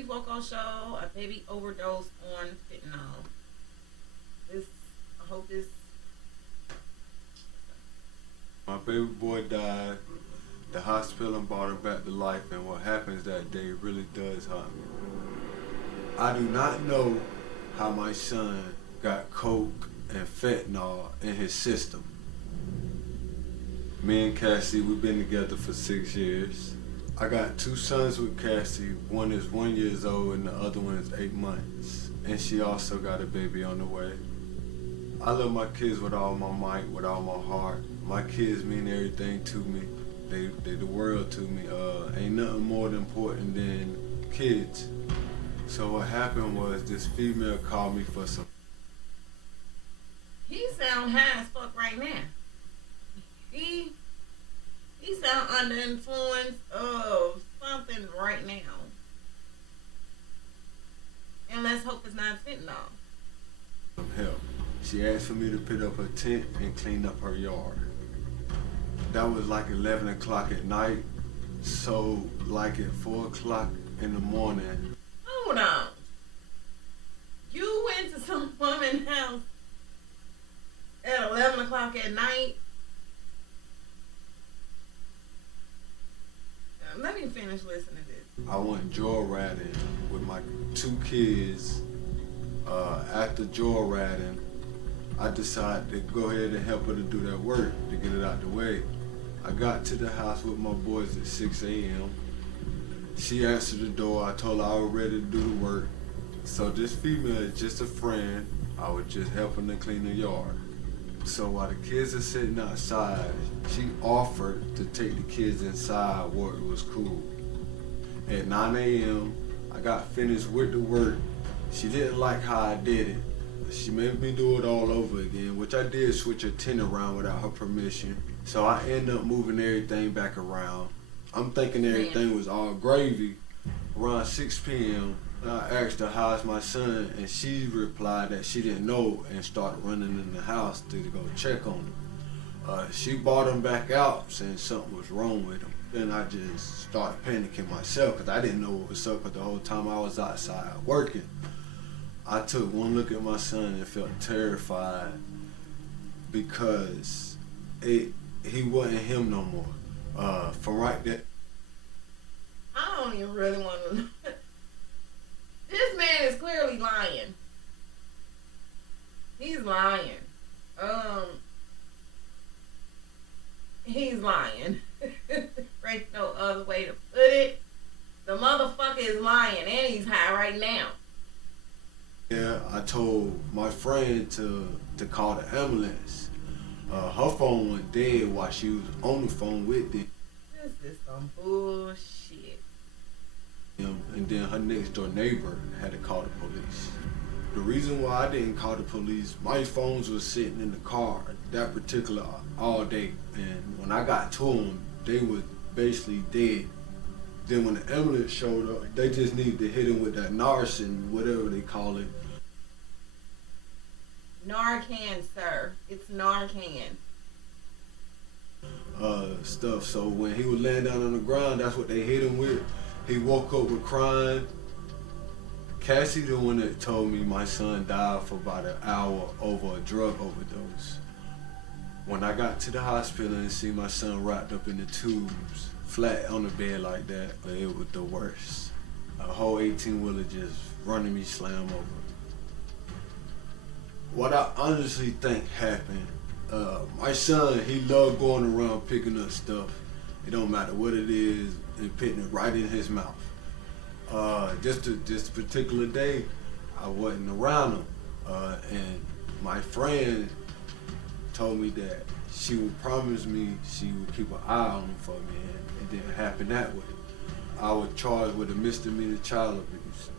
Steve Wilkos show, a baby overdose on fentanyl. This, I hope this. My baby boy died. The hospital brought him back to life, and what happens that day really does haunt me. I do not know how my son got coke and fentanyl in his system. Me and Cassie, we've been together for 6 years. I got 2 sons with Cassie. One is 1 year old and the other one is 8 months. And she also got a baby on the way. I love my kids with all my might, with all my heart. My kids mean everything to me. They the world to me. Ain't nothing more important than kids. So what happened was this female called me for some. He sound high as fuck right now. He sound under influence of something right now. And let's hope it's not fentanyl. Some help. She asked for me to put up her tent and clean up her yard. That was like 11 o'clock at night. So like at 4 o'clock in the morning. Hold on. You went to some woman's house at 11 o'clock at night? Let me finish listening to this. I went joyriding with my 2 kids. After joyriding, I decided to go ahead and help her to do that work, to get it out the way. I got to the house with my boys at 6 a.m. She answered the door. I told her I was ready to do the work. So this female is just a friend. I was just helping to clean the yard. So while the kids are sitting outside, she offered to take the kids inside where it was cool. At 9 a.m., I got finished with the work. She didn't like how I did it. She made me do it all over again, which I did switch her tent around without her permission. So I ended up moving everything back around. I'm thinking everything was all gravy. Around 6 p.m., I asked her, how's my son? And she replied that she didn't know and started running in the house to go check on him. She brought him back out saying something was wrong with him. Then I just started panicking myself because I didn't know what was up, because the whole time I was outside working. I took one look at my son and felt terrified because he wasn't him no more. From right there. I don't even really want to know. This man is clearly lying. He's lying. He's lying. There's no other way to put it. The motherfucker is lying, and he's high right now. Yeah, I told my friend to call the ambulance. Her phone went dead while she was on the phone with it. This is some bullshit. And then her next door neighbor had to call the police. The reason why I didn't call the police, my phones was sitting in the car that particular all day. And when I got to them, they were basically dead. Then when the ambulance showed up, they just needed to hit him with that Narcan, whatever they call it. Narcan, sir. It's Narcan. Stuff. So when he was laying down on the ground, that's what they hit him with. He woke up with crying. Cassie, the one that told me my son died for about an hour over a drug overdose. When I got to the hospital and see my son wrapped up in the tubes, flat on the bed like that, it was the worst. A whole 18-wheeler just running me slam over. What I honestly think happened, my son, he loved going around picking up stuff. It don't matter what it is, and putting it right in his mouth. This particular day, I wasn't around him, and my friend told me that she would promise me she would keep an eye on him for me, and it didn't happen that way. I was charged with a misdemeanor child abuse.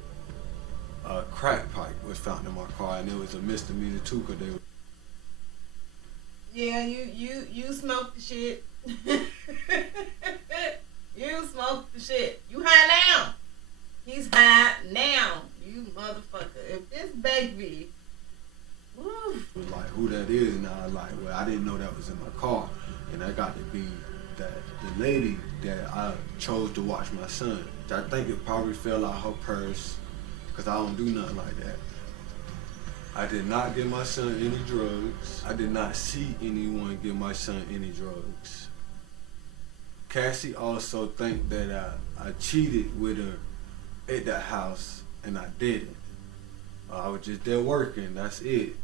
A crack pipe was found in my car, and it was a misdemeanor too, because they were. Yeah, you smoked the shit. You smoked the shit. You high now. He's high now. You motherfucker. If this baby, woo. Like who that is, and I was like, well, I didn't know that was in my car, and that got to be that the lady that I chose to watch my son. I think it probably fell out her purse, because I don't do nothing like that. I did not give my son any drugs. I did not see anyone give my son any drugs. Cassie also think that I cheated with her at that house, and I didn't. I was just there working, that's it.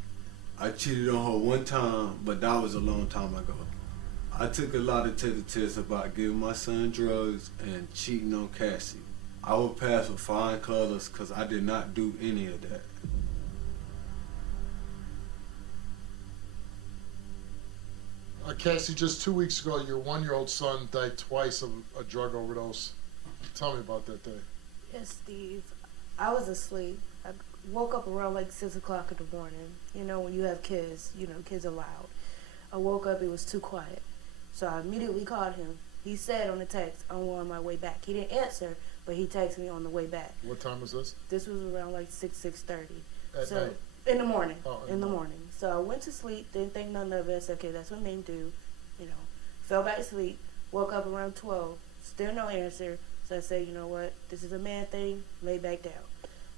I cheated on her one time, but that was a long time ago. I took a lot of tests about giving my son drugs and cheating on Cassie. I would pass with flying colors because I did not do any of that. Cassie, just 2 weeks ago, your 1-year-old son died twice of a drug overdose. Tell me about that day. Yes, Steve. I was asleep. I woke up around like 6 o'clock in the morning. You know, when you have kids, kids are loud. I woke up, it was too quiet. So I immediately called him. He said on the text, I'm on my way back. He didn't answer, but he texted me on the way back. What time was this? This was around like 6:30. At night? In the morning. Oh, in the morning. So I went to sleep, didn't think none of it. I said, okay, that's what men do. Fell back to sleep, woke up around 12, still no answer. So I said, you know what, this is a man thing, lay back down.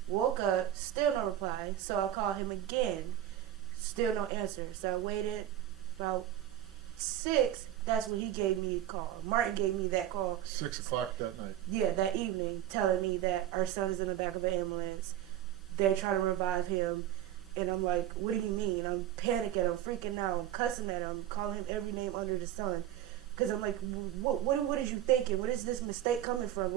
Woke up, still no reply, so I called him again, still no answer. So I waited about 6, that's when he gave me a call. Martin gave me that call. 6 o'clock that night. Yeah, that evening, telling me that our son is in the back of an ambulance. They're trying to revive him. And I'm like, what do you mean? I'm panicking, I'm freaking out, I'm cussing at him, calling him every name under the sun. Because I'm like, what is you thinking? What is this mistake coming from?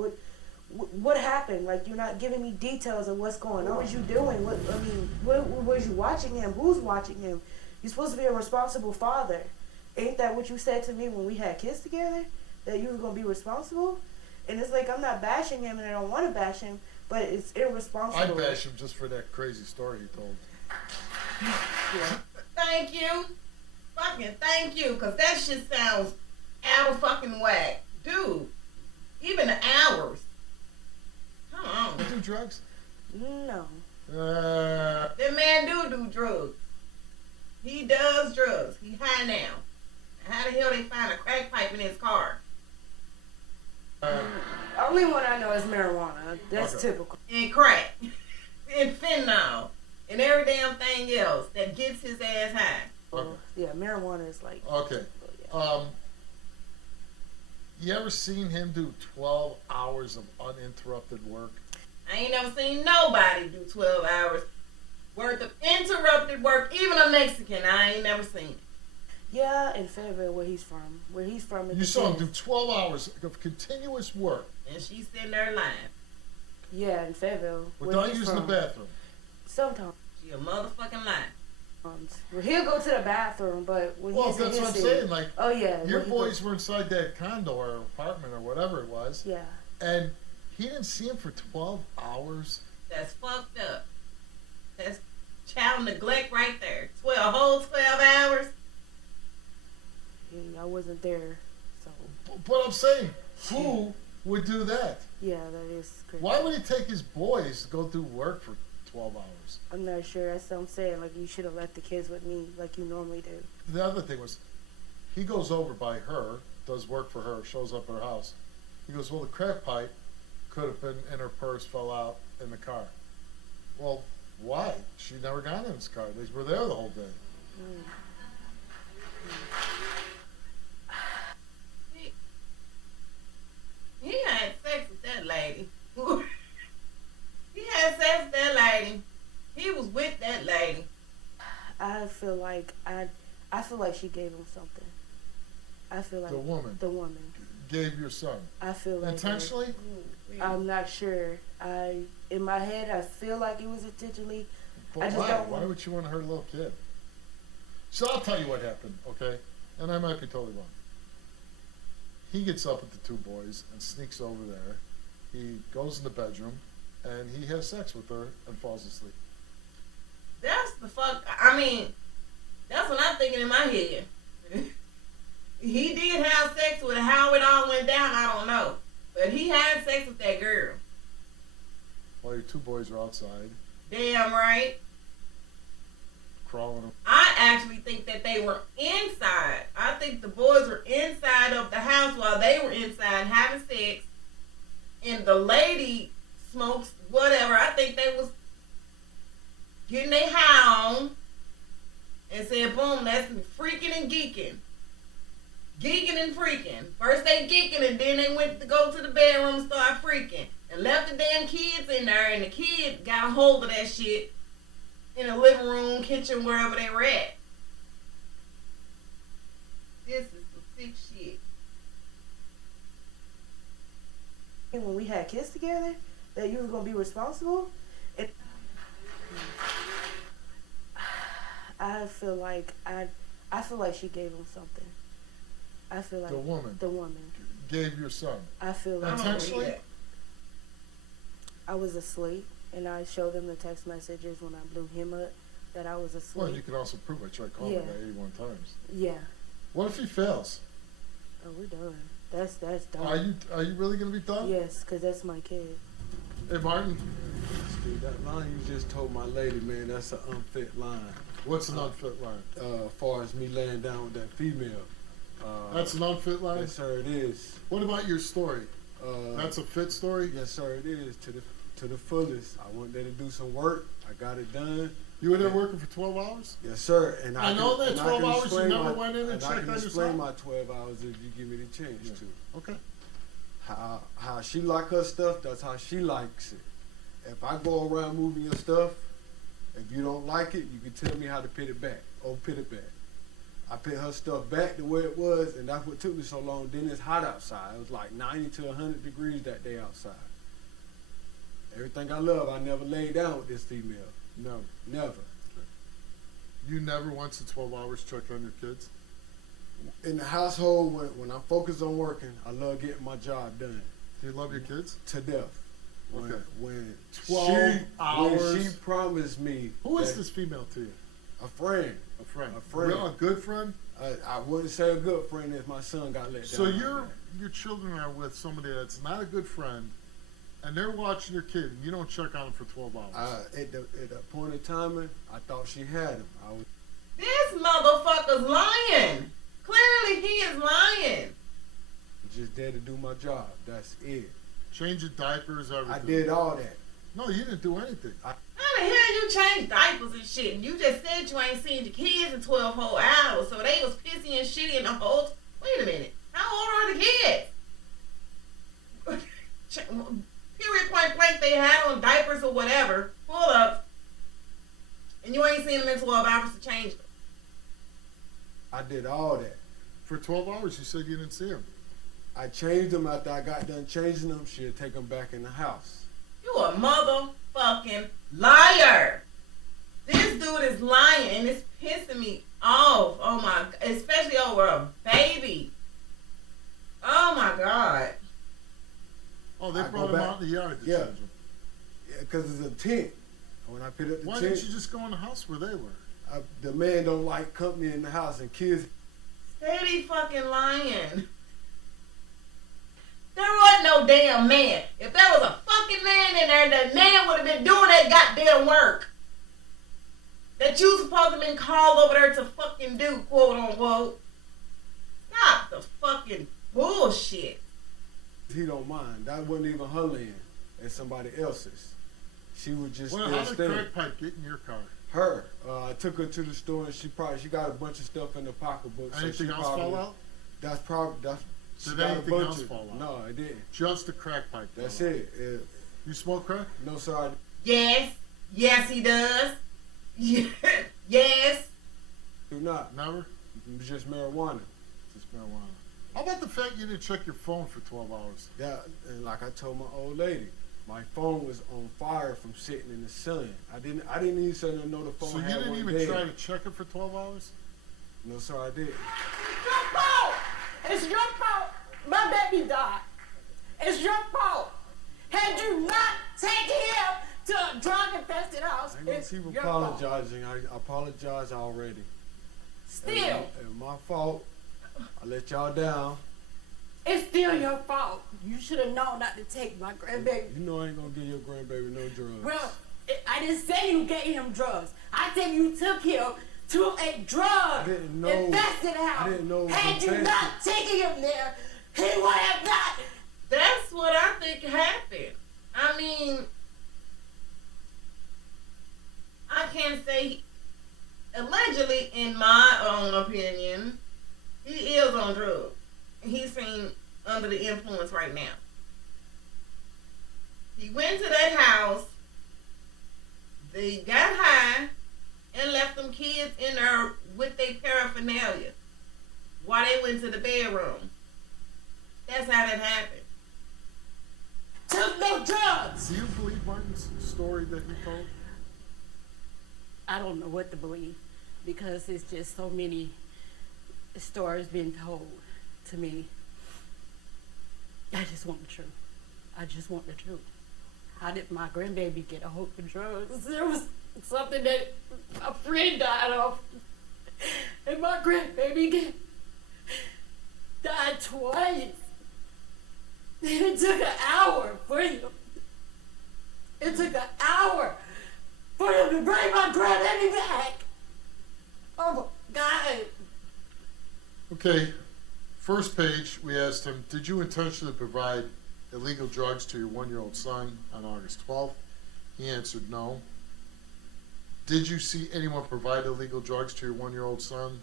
What happened? Like, you're not giving me details of what's going on. What was you doing? What was you watching him? Who's watching him? You're supposed to be a responsible father. Ain't that what you said to me when we had kids together? That you were going to be responsible? And it's like, I'm not bashing him and I don't want to bash him, but it's irresponsible. I'd bash him just for that crazy story he told. Yeah. Thank you. Fucking thank you, because that shit sounds out of fucking whack. Dude, even the hours. Come on. You do drugs? No. That man do drugs. He does drugs. He high now. How the hell they find a crack pipe in his car? Only one I know is marijuana. That's Okay. typical. And crack. And fentanyl. And every damn thing else that gets his ass high. Okay. Yeah, marijuana is like... Okay. Yeah. You ever seen him do 12 hours of uninterrupted work? I ain't never seen nobody do 12 hours worth of interrupted work. Even a Mexican, I ain't never seen it. Yeah, in Fayetteville, where he's from. Where he's from. You saw him do 12 hours of continuous work And she's sitting there lying. Yeah, in Fayetteville. without using the bathroom. Sometimes. She a motherfucking lie. Well, he'll go to the bathroom, but when Well, he's in that's his what I'm city- saying. Like, Oh, yeah. your when he boys goes- were inside that condo or apartment or whatever it was, Yeah. and he didn't see him for 12 hours. That's fucked up. That's child neglect right there. 12 hours. Yeah, I wasn't there, so... But I'm saying, who would do that? Yeah, that is crazy. Why would he take his boys to go do work for 12 hours? I'm not sure. That's what I'm saying. Like, you should have left the kids with me like you normally do. The other thing was, he goes over by her, does work for her, shows up at her house. He goes, well, the crack pipe could have been in her purse, fell out in the car. Well, why? She never got in his car. They were there the whole day. He had sex with that lady. He had sex with that lady. He was with that lady. I feel like she gave him something. I feel like The woman the woman. gave your son. I feel like Intentionally? I'm not sure. In my head, I feel like it was intentionally. But I just why? don't Why want- would you want to hurt a little kid? So I'll tell you what happened, okay? And I might be totally wrong. He gets up with the two boys and sneaks over there. He goes in the bedroom and he has sex with her and falls asleep. That's the fuck. I mean, that's what I'm thinking in my head. He did have sex with her. How it all went down, I don't know. But he had sex with that girl. While your two boys are outside, Damn right. crawling. I actually think that they were inside. I think the boys were inside of the house while they were inside having sex. and the lady smokes whatever. I think they was getting their high on and said, boom, that's freaking and geeking. Geeking and freaking. First they geeking and then they went to go to the bedroom and start freaking. And left the damn kids in there and the kid got a hold of that shit in the living room, kitchen, wherever they were at. This is some sick shit. When we had kids together, that you was gonna be responsible. I feel like she gave him something. I feel like The woman gave your son. I feel like Intentionally? I was asleep, and I showed them the text messages when I blew him up that I was asleep. Well, you can also prove I tried calling that 81 times. Yeah. What if he fails? Oh, we're done. That's done. Are you really gonna be done? Yes, because that's my kid. Hey, Martin. Steve, that line you just told my lady, man, that's an unfit line. What's an unfit line? As far as me laying down with that female. That's an unfit line? Yes, sir, it is. What about your story? That's a fit story? Yes, sir, it is. To the fullest. I went there to do some work. I got it done. You were there working for 12 hours? Yes, sir. And I know that 12 hours you never went in and checked on I can yourself? explain my 12 hours if you give me the chance to. Okay. How she like her stuff, that's how she likes it. If I go around moving your stuff, if you don't like it, you can tell me how to put it back. Or put it back. I put her stuff back the way it was, and that's what took me so long. Then it's hot outside. It was like 90 to 100 degrees that day outside. Everything I love, I never laid down with this female. No, never. You never once in 12 hours checked on your kids? In the household, when I focus on working, I love getting my job done. Do you love your kids? To death. Okay. When 12 hours. When she promised me. Who is this female to you? A friend. A friend. A friend. A good friend? I wouldn't say a good friend if my son got let down. So your children are with somebody that's not a good friend, and they're watching your kid, and you don't check on them for 12 hours. At that point in time, I thought she had him. This motherfucker's lying. Clearly he is lying. Just there to do my job. That's it. Change your diapers, everything. I did all that. No, you didn't do anything. How the hell you change diapers and shit? And you just said you ain't seen your kids in 12 whole hours, so they was pissy and shitty in the whole. Wait a minute. How old are the kids? Period, point blank, they had on diapers or whatever, full up, and you ain't seen them in 12 hours to change them. I did all that. For 12 hours, you said you didn't see them. I changed them after I got done changing them. She'd take them back in the house. You a motherfucking liar. This dude is lying, and it's pissing me off. Oh my, especially over a baby. Oh my God. Oh, they brought him out in the yard to change him. Yeah, because it's a tent. When I put up the Why tent, didn't you just go in the house where they were? The man don't like company in the house, and kids. Steady fucking lying. There wasn't no damn man. If there was a fucking man in there, that man would have been doing that goddamn work that you supposed to have been called over there to fucking do, quote unquote. Stop the fucking bullshit. He don't mind. That wasn't even her land. It's somebody else's. She was just Well, how did crack pipe get in your car? Her. I took her to the store, and she got a bunch of stuff in the pocketbook. Anything else fall out? That's probably Did anything else fall out? No, it didn't. Just the crack pipe. That's it. You smoke crack? No, sir. Yes. Yes, he does. Yes. Do not. Never? It's just marijuana. Just marijuana. How about the fact you didn't check your phone for 12 hours? That, and like I told my old lady, my phone was on fire from sitting in the sun. I didn't even say to know the phone So you had didn't one even dead. try to check it for 12 hours? No, sir, I did. It's your fault. It's your fault. My baby died. It's your fault. Had you not taken him to a drug-infested house, I ain't gonna it's keep your fault. apologizing. I apologize already. Still, It's my fault. I let y'all down. it's still your fault. You should have known not to take my grandbaby. You know I ain't gonna give your grandbaby no drugs. Well, I didn't say you gave him drugs. I said you took him to a drug infested house. I didn't know. Had you not taken him there, he would have not That's what I think happened. I mean, I can't say, allegedly, in my own opinion, he is on drugs. He's seen under the influence right now. He went to that house, they got high, and left them kids in there with their paraphernalia while they went to the bedroom. That's how that happened. Took no drugs. Do you believe Martin's story that he told? I don't know what to believe because it's just so many stories being told to me. I just want the truth. I just want the truth. How did my grandbaby get a hold of drugs? There was something that a friend died of, and my grandbaby died twice. And it took an hour for him. It took an hour for him to bring my grandbaby back. Oh my God. Okay, first page, we asked him, did you intentionally provide illegal drugs to your 1-year-old son on August 12th? He answered no. Did you see anyone provide illegal drugs to your 1-year-old son?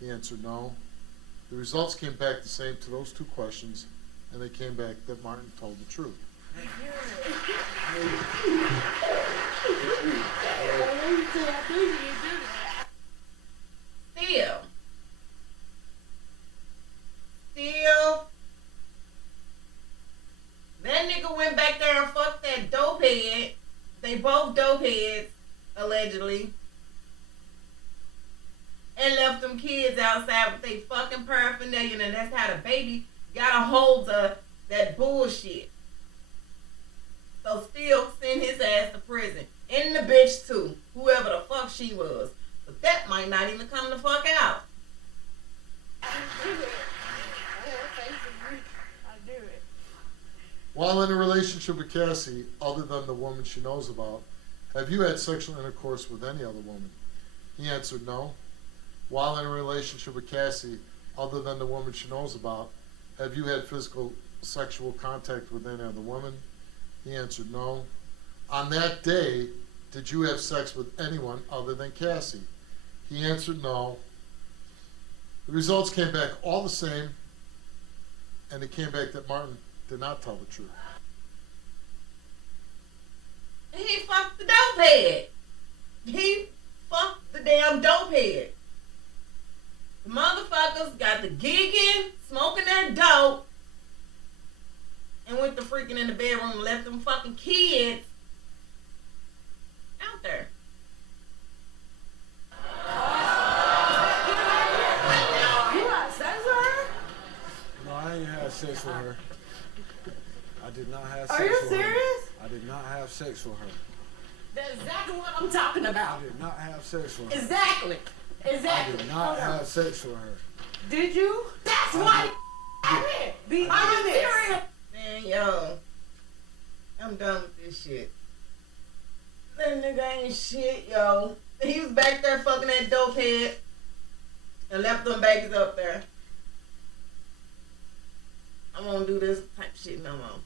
He answered no. The results came back the same to those two questions, and they came back that Martin told the truth. Still, that nigga went back there and fucked that dopehead. They both dopeheads, allegedly. And left them kids outside with they fucking paraphernalia, and that's how the baby got a hold of that bullshit. So still send his ass to prison. And the bitch too, whoever the fuck she was. But that might not even come the fuck out. I do it. While in a relationship with Cassie, other than the woman she knows about, have you had sexual intercourse with any other woman? He answered no. While in a relationship with Cassie, other than the woman she knows about, have you had physical sexual contact with any other woman? He answered no. On that day, did you have sex with anyone other than Cassie? He answered no. The results came back all the same, and it came back that Martin did not tell the truth. He fucked the dopehead. He fucked the damn dopehead. The motherfuckers got the gigging, smoking that dope, and went to freaking in the bedroom and left them fucking kids out there. You had sex with her? No, I ain't had sex with her. I did not have sex Are you with her. serious? I did not have sex with her. That's exactly what I'm talking I about. did not have sex with her. Exactly. I Exactly. did not have sex with her. Did you? That's why I Be I'm honest. serious. Man, yo, I'm done with this shit. That nigga ain't shit, yo. He was back there fucking that dope head and left them babies up there. I won't do this type of shit no more.